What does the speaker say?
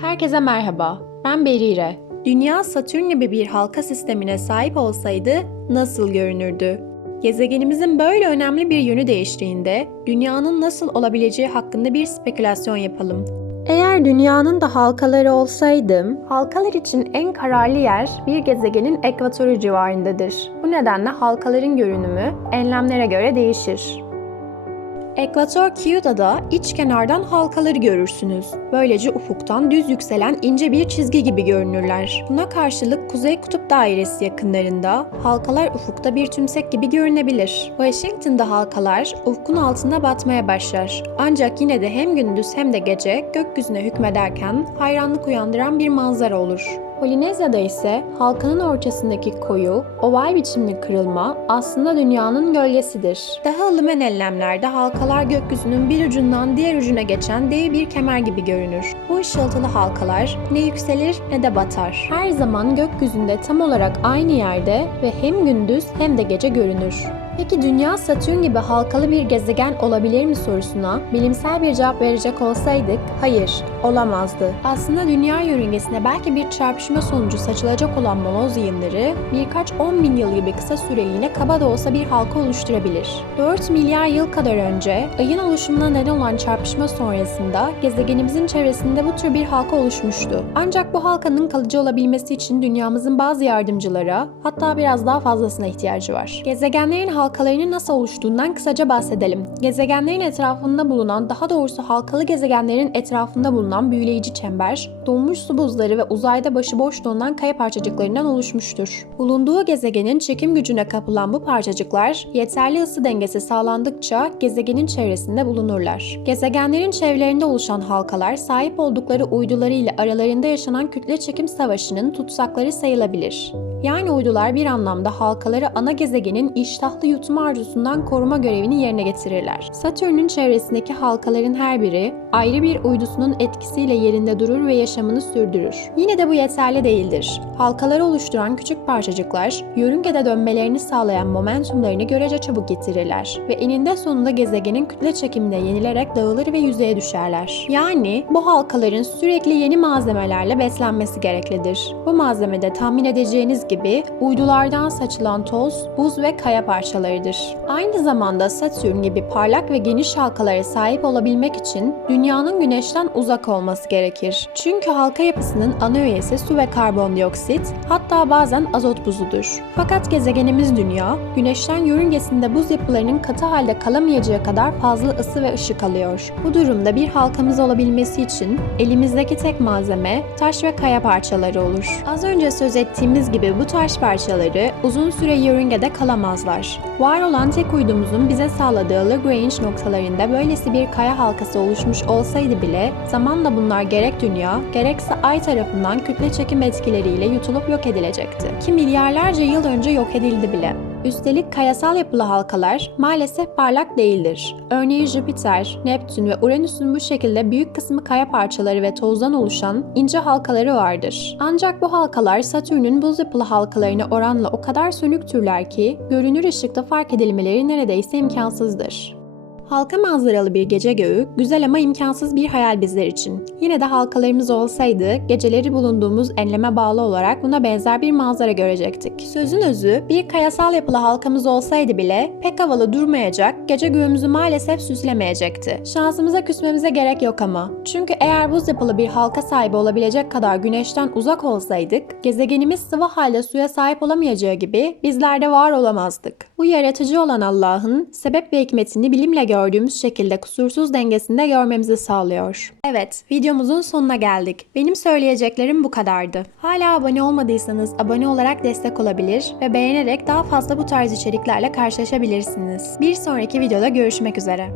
Herkese merhaba, ben Berire. Dünya Satürn gibi bir halka sistemine sahip olsaydı nasıl görünürdü? Gezegenimizin böyle önemli bir yönü değiştiğinde dünyanın nasıl olabileceği hakkında bir spekülasyon yapalım. Eğer dünyanın da halkaları olsaydı, halkalar için en kararlı yer bir gezegenin ekvatoru civarındadır. Bu nedenle halkaların görünümü enlemlere göre değişir. Ekvator Kyuda'da iç kenardan halkaları görürsünüz. Böylece ufuktan düz yükselen ince bir çizgi gibi görünürler. Buna karşılık Kuzey Kutup Dairesi yakınlarında halkalar ufukta bir tümsek gibi görünebilir. Washington'da halkalar ufkun altında batmaya başlar. Ancak yine de hem gündüz hem de gece gökyüzüne hükmederken hayranlık uyandıran bir manzara olur. Polinezya'da ise halkanın ortasındaki koyu, oval biçimli kırılma aslında dünyanın gölgesidir. Daha ılıman enlemlerde halkalar gökyüzünün bir ucundan diğer ucuna geçen dev bir kemer gibi görünür. Bu ışıltılı halkalar ne yükselir ne de batar. Her zaman gökyüzünde tam olarak aynı yerde ve hem gündüz hem de gece görünür. Peki Dünya Satürn gibi halkalı bir gezegen olabilir mi sorusuna bilimsel bir cevap verecek olsaydık, hayır, olamazdı. Aslında Dünya yörüngesine belki bir çarpışma sonucu saçılacak olan moloz yığınları birkaç 10 bin yıl gibi kısa süreliğine kaba da olsa bir halka oluşturabilir. 4 milyar yıl kadar önce Ay'ın oluşumuna neden olan çarpışma sonrasında gezegenimizin çevresinde bu tür bir halka oluşmuştu. Ancak bu halkanın kalıcı olabilmesi için dünyamızın bazı yardımcılara, hatta biraz daha fazlasına ihtiyacı var. Gezegenlerin halkalarının nasıl oluştuğundan kısaca bahsedelim. Gezegenlerin etrafında bulunan, daha doğrusu halkalı gezegenlerin etrafında bulunan büyüleyici çember, donmuş su buzları ve uzayda başıboş donan kaya parçacıklarından oluşmuştur. Bulunduğu gezegenin çekim gücüne kapılan bu parçacıklar, yeterli ısı dengesi sağlandıkça gezegenin çevresinde bulunurlar. Gezegenlerin çevrelerinde oluşan halkalar, sahip oldukları uyduları ile aralarında yaşanan kütle çekim savaşının tutsakları sayılabilir. Yani uydular bir anlamda halkaları ana gezegenin iştahlı yutma arzusundan koruma görevini yerine getirirler. Satürn'ün çevresindeki halkaların her biri ayrı bir uydusunun etkisiyle yerinde durur ve yaşamını sürdürür. Yine de bu yeterli değildir. Halkaları oluşturan küçük parçacıklar yörüngede dönmelerini sağlayan momentumlarını görece çabuk getirirler ve eninde sonunda gezegenin kütle çekimine yenilerek dağılır ve yüzeye düşerler. Yani bu halkaların sürekli yeni malzemelerle beslenmesi gereklidir. Bu malzemede tahmin edeceğiniz gibi uydulardan saçılan toz, buz ve kaya parçalarıdır. Aynı zamanda Satürn gibi parlak ve geniş halkalara sahip olabilmek için Dünyanın Güneş'ten uzak olması gerekir. Çünkü halka yapısının ana üyesi su ve karbondioksit, hatta bazen azot buzudur. Fakat gezegenimiz Dünya, Güneş'ten yörüngesinde buz yapılarının katı halde kalamayacağı kadar fazla ısı ve ışık alıyor. Bu durumda bir halkamız olabilmesi için elimizdeki tek malzeme taş ve kaya parçaları olur. Az önce söz ettiğimiz gibi bu taş parçaları uzun süre yörüngede kalamazlar. Var olan tek uydumuzun bize sağladığı Lagrange noktalarında böylesi bir kaya halkası oluşmuş olsaydı bile zamanla bunlar gerek Dünya gerekse Ay tarafından kütle çekim etkileriyle yutulup yok edilecekti. Ki milyarlarca yıl önce yok edildi bile. Üstelik kayasal yapılı halkalar maalesef parlak değildir. Örneğin Jüpiter, Neptün ve Uranüs'ün bu şekilde büyük kısmı kaya parçaları ve tozdan oluşan ince halkaları vardır. Ancak bu halkalar Satürn'ün buz yapılı halkalarına oranla o kadar sönüktürler ki görünür ışıkta fark edilmeleri neredeyse imkansızdır. Halka manzaralı bir gece göğü, güzel ama imkansız bir hayal bizler için. Yine de halkalarımız olsaydı, geceleri bulunduğumuz enleme bağlı olarak buna benzer bir manzara görecektik. Sözün özü, bir kayasal yapılı halkamız olsaydı bile pek havalı durmayacak, gece göğümüzü maalesef süslemeyecekti. Şansımıza küsmemize gerek yok ama. Çünkü eğer buz yapılı bir halka sahibi olabilecek kadar güneşten uzak olsaydık, gezegenimiz sıvı halde suya sahip olamayacağı gibi bizler de var olamazdık. Bu yaratıcı olan Allah'ın sebep ve hikmetini bilimle gördüğümüz şekilde kusursuz dengesinde görmemizi sağlıyor. Evet, videomuzun sonuna geldik. Benim söyleyeceklerim bu kadardı. Hala abone olmadıysanız abone olarak destek olabilir ve beğenerek daha fazla bu tarz içeriklerle karşılaşabilirsiniz. Bir sonraki videoda görüşmek üzere.